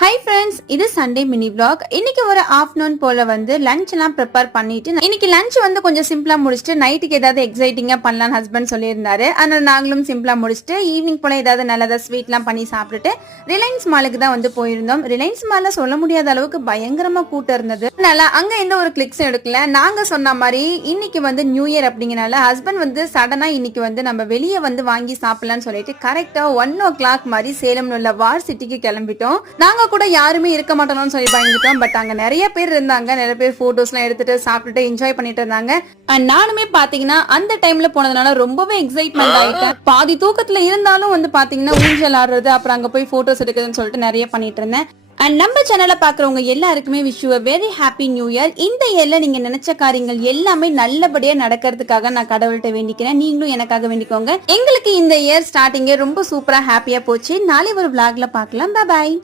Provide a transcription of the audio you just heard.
High friends இது Sunday mini blog இன்னைக்கு ஒரு ஆஃப்டர்நூன் போல வந்து லஞ்ச் எல்லாம் ப்ரிப்பேர் பண்ணிட்டு இன்னைக்கு லஞ்ச் வந்து கொஞ்சம் சிம்பிளா முடிச்சுட்டு நைட்டுக்கு ஏதாவது எக்ஸைட்டிங்கா பண்ணலாம்னு ஹஸ்பண்ட் சொல்லியிருந்தாரு. அதனால நாங்களும் சிம்பிளா முடிச்சுட்டு ஈவினிங் போல ஏதாவது நல்லதா ஸ்வீட்லாம் பண்ணி சாப்பிட்டுட்டு ரிலையன்ஸ் மாலுக்கு தான் வந்து போயிருந்தோம். ரிலையன்ஸ் மால்ல சொல்ல முடியாத அளவுக்கு பயங்கரமா கூட்டம் இருந்தது. அதனால அங்க எந்த ஒரு கிளிக்ஸும் எடுக்கல. நாங்க சொன்ன மாதிரி இன்னைக்கு வந்து நியூ இயர் அப்படிங்கனால ஹஸ்பண்ட் வந்து சடனா இன்னைக்கு வந்து நம்ம வெளியே வந்து வாங்கி சாப்பிடலாம்னு சொல்லிட்டு கரெக்டா ஒன் ஓ கிளாக் மாதிரி சேலம்ல உள்ள வார் சிட்டிக்கு கிளம்பிட்டோம். நாங்க கூட யாருமே இருக்க மாட்டோம்னு சொல்லி பயந்துட்டோம் பட் அங்க நிறைய பேர் இருந்தாங்க. நிறைய பேர் போட்டோஸ் எல்லாம் எடுத்துட்டு சாப்பிட்டுட்டு என்ஜாய் பண்ணிட்டு இருந்தாங்க. அண்ட் நானுமே பாத்தீங்கன்னா அந்த டைம்ல போனதுனால ரொம்பவே எக்ஸைட்மெண்ட் ஆயிட்டேன். பாதி தூக்கத்துல இருந்தாலும் வந்து பாத்தீங்கன்னா ஊஞ்சல் ஆடுறது அப்புறம் அங்க போய் போட்டோஸ் எடுக்கிறதுன்னு சொல்லிட்டு நிறைய பண்ணிட்டு இருந்தேன். அண்ட் நம்ம சேனலை பாக்குறவங்க எல்லாருக்குமே wish a very happy new year இந்த இயர்ல நீங்க நினைச்ச காரியங்கள் எல்லாமே நல்லபடியா நடக்கிறதுக்காக நான் கடவுள்கிட்ட வேண்டிக்கிறேன். நீங்களும் எனக்காக வேண்டிக்கோங்க. எங்களுக்கு இந்த இயர் ஸ்டார்டிங்கே ரொம்ப சூப்பரா ஹாப்பியா போச்சு. நாளை ஒரு vlogல பார்க்கலாம் பாய்